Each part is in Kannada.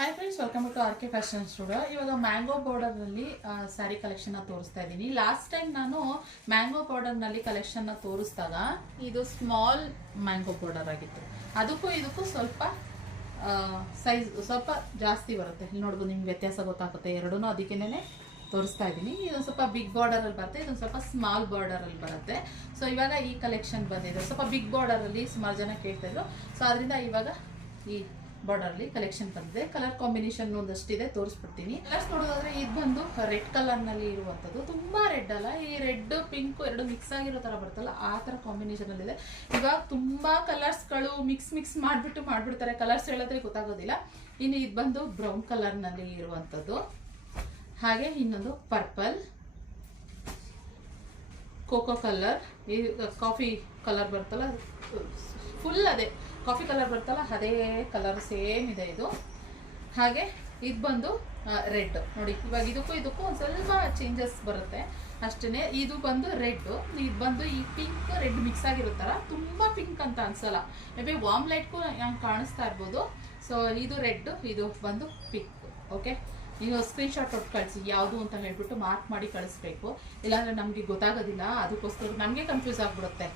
Hi friends, welcome to R K fashion studio. ಇವಾಗ ಮ್ಯಾಂಗೋ ಬಾರ್ಡರ್ನಲ್ಲಿ ಸ್ಯಾರಿ ಕಲೆಕ್ಷನ್ನ ತೋರಿಸ್ತಾ ಇದ್ದೀನಿ. ಲಾಸ್ಟ್ ಟೈಮ್ ನಾನು ಮ್ಯಾಂಗೋ ಬಾರ್ಡರ್ನಲ್ಲಿ ಕಲೆಕ್ಷನ್ನ ತೋರಿಸಿದಾಗ ಇದು ಸ್ಮಾಲ್ ಮ್ಯಾಂಗೋ ಬಾರ್ಡರ್ ಆಗಿತ್ತು. ಅದಕ್ಕೂ ಇದಕ್ಕೂ ಸ್ವಲ್ಪ ಸೈಜ್ ಸ್ವಲ್ಪ ಜಾಸ್ತಿ ಬರುತ್ತೆ. ಇಲ್ಲಿ ನೋಡ್ಬೋದು, ನಿಮ್ಗೆ ವ್ಯತ್ಯಾಸ ಗೊತ್ತಾಗುತ್ತೆ. ಎರಡೂ ಅದಕ್ಕೇನೆ ತೋರಿಸ್ತಾ ಇದ್ದೀನಿ. ಇದೊಂದು ಸ್ವಲ್ಪ ಬಿಗ್ ಬಾರ್ಡರಲ್ಲಿ ಬರುತ್ತೆ, ಇದೊಂದು ಸ್ವಲ್ಪ ಸ್ಮಾಲ್ ಬಾರ್ಡರಲ್ಲಿ ಬರುತ್ತೆ. ಸೊ ಇವಾಗ ಈ ಕಲೆಕ್ಷನ್ ಬಂದಿದೆ. ಸ್ವಲ್ಪ ಬಿಗ್ ಬಾರ್ಡರಲ್ಲಿ ಸುಮಾರು ಜನ ಕೇಳ್ತಾಯಿದ್ರು. ಸೊ ಅದರಿಂದ ಇವಾಗ ಈ ಬಾರ್ಡರ್ಲಿ ಕಲೆಕ್ಷನ್ ಬಂದಿದೆ. ಕಲರ್ ಕಾಂಬಿನೇಷನ್ ಒಂದಷ್ಟಿದೆ, ತೋರಿಸ್ಬಿಡ್ತೀನಿ. ಕಲರ್ಸ್ ನೋಡೋದಾದ್ರೆ ಇದು ಬಂದು ರೆಡ್ ಕಲರ್ನಲ್ಲಿ ಇರುವಂಥದ್ದು. ತುಂಬಾ ರೆಡ್ ಅಲ್ಲ, ಈ ರೆಡ್ ಪಿಂಕ್ ಎರಡು ಮಿಕ್ಸ್ ಆಗಿರೋ ಥರ ಬರುತ್ತಲ್ಲ, ಆ ಥರ ಕಾಂಬಿನೇಷನ್ ಅಲ್ಲಿ ಇದೆ. ಇವಾಗ ತುಂಬಾ ಕಲರ್ಸ್ಗಳು ಮಿಕ್ಸ್ ಮಾಡ್ಬಿಡ್ತಾರೆ. ಕಲರ್ಸ್ ಹೇಳಿದ್ರೆ ಗೊತ್ತಾಗೋದಿಲ್ಲ. ಇನ್ನು ಇದು ಬಂದು ಬ್ರೌನ್ ಕಲರ್ನಲ್ಲಿ ಇರುವಂಥದ್ದು. ಹಾಗೆ ಇನ್ನೊಂದು ಪರ್ಪಲ್, ಕೋಕೋ ಕಲರ್, ಈ ಕಾಫಿ ಕಲರ್ ಬರುತ್ತಲ್ಲ, ಫುಲ್ ಅದೇ ಕಾಫಿ ಕಲರ್ ಬರುತ್ತಲ್ಲ ಅದೇ ಕಲರ್ ಸೇಮ್ ಇದೆ ಇದು. ಹಾಗೆ ಇದು ಬಂದು ರೆಡ್ ನೋಡಿ. ಇವಾಗ ಇದಕ್ಕೂ ಒಂದು ಸ್ವಲ್ಪ ಚೇಂಜಸ್ ಬರುತ್ತೆ ಅಷ್ಟೇ. ಇದು ಬಂದು ರೆಡ್, ಇದು ಬಂದು ಈ ಪಿಂಕ್ ರೆಡ್ ಮಿಕ್ಸ್ ಆಗಿರುತ್ತಲ್ಲ, ತುಂಬ ಪಿಂಕ್ ಅಂತ ಅನ್ಸಲ್ಲ. ಮೇ ಬಿ ವಾರ್ಮ್ ಲೈಟ್ಗೂ ನಂಗೆ ಕಾಣಿಸ್ತಾ ಇರ್ಬೋದು. ಸೊ ಇದು ರೆಡ್, ಇದು ಬಂದು ಪಿಂಕ್. ಓಕೆ, ನೀವು ಸ್ಕ್ರೀನ್ಶಾಟ್ ಕೊಟ್ಟು ಕಳಿಸಿ ಯಾವುದು ಅಂತ ಹೇಳ್ಬಿಟ್ಟು ಮಾರ್ಕ್ ಮಾಡಿ ಕಳಿಸ್ಬೇಕು. ಇಲ್ಲಾಂದರೆ ನಮಗೆ ಗೊತ್ತಾಗೋದಿಲ್ಲ, ಅದಕ್ಕೋಸ್ಕರ ನಮಗೆ ಕನ್ಫ್ಯೂಸ್ ಆಗಿಬಿಡುತ್ತೆ.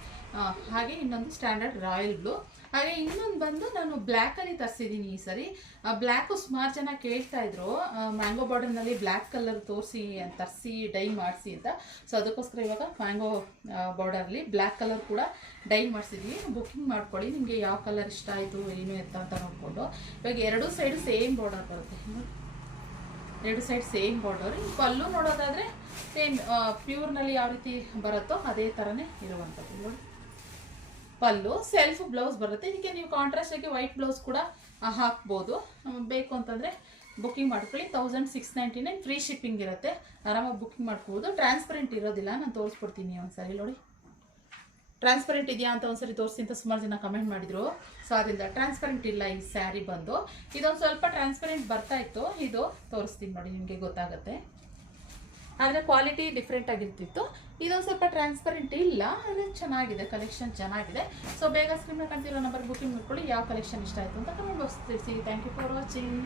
ಹಾಗೆ ಇನ್ನೊಂದು ಸ್ಟ್ಯಾಂಡರ್ಡ್ ರಾಯಲ್ ಬ್ಲೂ. ಹಾಗೆ ಇನ್ನೊಂದು ಬಂದು ನಾನು ಬ್ಲ್ಯಾಕಲ್ಲಿ ತರಿಸಿದ್ದೀನಿ ಈ ಸರಿ. ಬ್ಲ್ಯಾಕು ಸುಮಾರು ಜನ ಕೇಳ್ತಾ ಇದ್ರು, ಮ್ಯಾಂಗೋ ಬಾರ್ಡರ್ನಲ್ಲಿ ಬ್ಲ್ಯಾಕ್ ಕಲರ್ ತರಿಸಿ ಡೈ ಮಾಡಿಸಿ ಅಂತ. ಸೊ ಅದಕ್ಕೋಸ್ಕರ ಇವಾಗ ಮ್ಯಾಂಗೋ ಬಾರ್ಡರ್ಲಿ ಬ್ಲ್ಯಾಕ್ ಕಲರ್ ಕೂಡ ಡೈ ಮಾಡಿಸಿದ್ವಿ. ಬುಕ್ಕಿಂಗ್ ಮಾಡ್ಕೊಳ್ಳಿ, ನಿಮಗೆ ಯಾವ ಕಲರ್ ಇಷ್ಟ ಆಯಿತು ಏನು ಎತ್ತ ಅಂತ ನೋಡಿಕೊಂಡು. ಇವಾಗ ಎರಡೂ ಸೈಡು ಸೇಮ್ ಬಾರ್ಡರ್ ಬರುತ್ತೆ, ಎರಡು ಸೈಡ್ ಸೇಮ್ ಬಾರ್ಡರ್. ಪಲ್ಲು ನೋಡೋದಾದರೆ ಸೇಮ್ ಪ್ಯೂರ್ನಲ್ಲಿ ಯಾವ ರೀತಿ ಬರುತ್ತೋ ಅದೇ ಥರನೇ ಇರುವಂಥದ್ದು. ನೋಡಿ, ಪಲ್ಲು ಸೆಲ್ಫ್ ಬ್ಲೌಸ್ ಬರುತ್ತೆ. ಇದಕ್ಕೆ ನೀವು ಕಾಂಟ್ರಾಸ್ಟ್ ಆಗಿ ವೈಟ್ ಬ್ಲೌಸ್ ಕೂಡ ಹಾಕ್ಬೋದು. ಬೇಕು ಅಂತಂದರೆ ಬುಕ್ಕಿಂಗ್ ಮಾಡ್ಕೊಳ್ಳಿ. 1699 ಫ್ರೀ ಶಿಪ್ಪಿಂಗ್ ಇರುತ್ತೆ. ಆರಾಮಾಗಿ ಬುಕ್ಕಿಂಗ್ ಮಾಡ್ಕೋಬೋದು. ಟ್ರಾನ್ಸ್ಪರೆಂಟ್ ಇರೋದಿಲ್ಲ, ನಾನು ತೋರಿಸ್ಕೊಡ್ತೀನಿ ಒಂದ್ಸರಿ. ನೋಡಿ, ಟ್ರಾನ್ಸ್ಪರೆಂಟ್ ಇದೆಯಾ ಅಂತ ಒಂದ್ಸರಿ ತೋರಿಸಿ ಅಂತ ಸುಮಾರು ಜನ ಕಮೆಂಟ್ ಮಾಡಿದ್ರು. ಸೊ ಅದರಿಂದ ಟ್ರಾನ್ಸ್ಪರೆಂಟ್ ಇಲ್ಲ ಈ ಸ್ಯಾರಿ ಬಂದು. ಇದೊಂದು ಸ್ವಲ್ಪ ಟ್ರಾನ್ಸ್ಪರೆಂಟ್ ಬರ್ತಾ ಇತ್ತು, ಇದು ತೋರಿಸ್ತೀನಿ ನೋಡಿ, ನಿಮಗೆ ಗೊತ್ತಾಗುತ್ತೆ. ಆದರೆ ಕ್ವಾಲಿಟಿ ಡಿಫ್ರೆಂಟ್ ಆಗಿರ್ತಿತ್ತು. ಇದೊಂದು ಸ್ವಲ್ಪ ಟ್ರಾನ್ಸ್ಪರೆಂಟ್ ಇಲ್ಲ, ಆದರೆ ಚೆನ್ನಾಗಿದೆ, ಕಲೆಕ್ಷನ್ ಚೆನ್ನಾಗಿದೆ. ಸೊ ಬೇಗ ಸ್ಕ್ರೀನ್ ಕಾಣ್ತಿರೋ ನಂಬರ್ ಬುಕ್ಕಿಂಗ್ ಮಾಡ್ಕೊಳ್ಳಿ. ಯಾವ ಕಲೆಕ್ಷನ್ ಇಷ್ಟ ಆಯಿತು ಅಂತ ಕಮೆಂಟ್ ಬಾಕ್ಸ್ ತಿಳಿಸಿ. Thank you for watching.